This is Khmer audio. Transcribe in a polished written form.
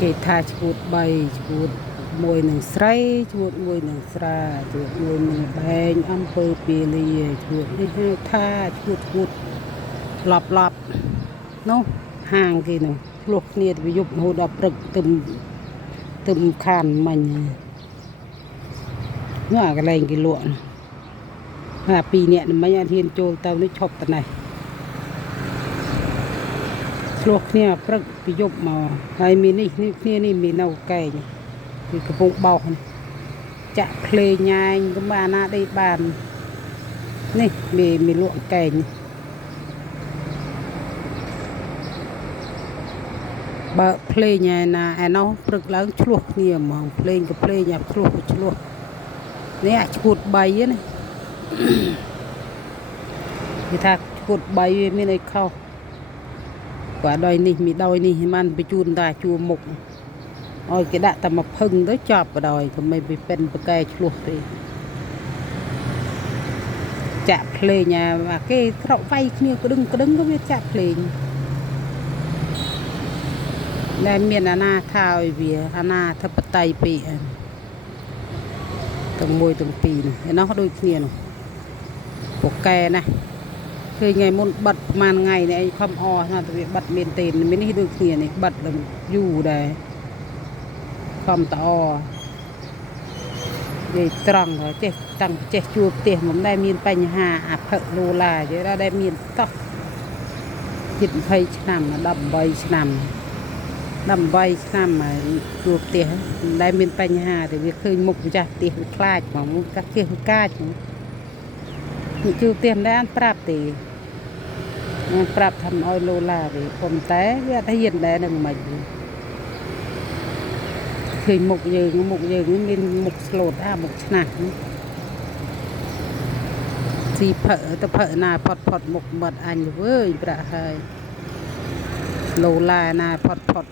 គេថាឈួត3ឈួតមួយនឹងស្រីឈួតមួយនឹងស្រាឈួតមួយនឹងបែងអំពើពាលាឈួតនេះហៅថាឈួតឡប់នោះហាងគេនោះឆ្លោះគ្នាទៅយប់រហូតដល់ព្រឹកទឹមខានមិញនោះអាកន្លែងគេលក់អា2នាក់មិញអត់ហ៊ានចូលទៅនេះឈប់តែនេះឆ្លោះគ្នាព្រឹកពីយប់មកហើយមាននេះគ្នានេះមាននៅកែងគឺកំពុងបោកចាក់ភ្លេងញ៉ាញក៏បានណាដេកបាននេះមានលក់កែងបើភ្លេងឯណាឯណោះព្រឹកឡើងឆ្លោះគ្នាហ្មងភ្លេងក៏ភ្លេងអាឆ្លោះនេះអាឈួត3ណាគេថាឈួត3វាមានអីខុសquả đôiនេះមីដ ôi នេះมันបញ្ជូនតាជួមុខឲ្យគេដាក់តែមកភឹងទៅចប់បដ ôi ក៏មិនពីពេនប្រកែឆ្លោះទេចាក់ភ្លេងអាគេក្រក់វាយគ្នាក្តឹងក៏វាចាក់ភ្លេងដែលមានអាណាថាឲ្យវាអាណាធិបតីពីរទាំងមួយទាំងពីរនេះឯណោះដូចគ្នានោះប្រកែណាឃើញថ្ងៃមុនបាត់ប្រហែលថ្ងៃនេះឯងខំអថាទៅវាបាត់មានទេមាននេះដូចគ្នានេះបាត់ឡើងយូរដែរខំតអនិយាយត្រង់ចេះតាំងចេះជួបផ្ទះមិនដែលមានបញ្ហាអាផឹកដុល្លារទេដែលមានតោះជិត20ឆ្នាំ18ឆ្នាំហើយជួបផ្ទះមិនដែលមានបញ្ហាទេវាឃើញមុខម្ចាស់ផ្ទះវាខ្លាចហ្មងកាច់ជិះវាកាចមកជួបផ្ទះមិនដែលប្រាប់ទេมันប្រាប់ทำឲ្យលោឡាទេប៉ុន្តែវាអត់ហ៊ានដែរនឹងមិនឃើញមុខយើងមានមុខស្លូតមុខឆ្នាស់ស៊ីផឹកទៅផឹកណាផុតមុខបាត់អញវើយប្រាក់ហើយលោឡាណាផុត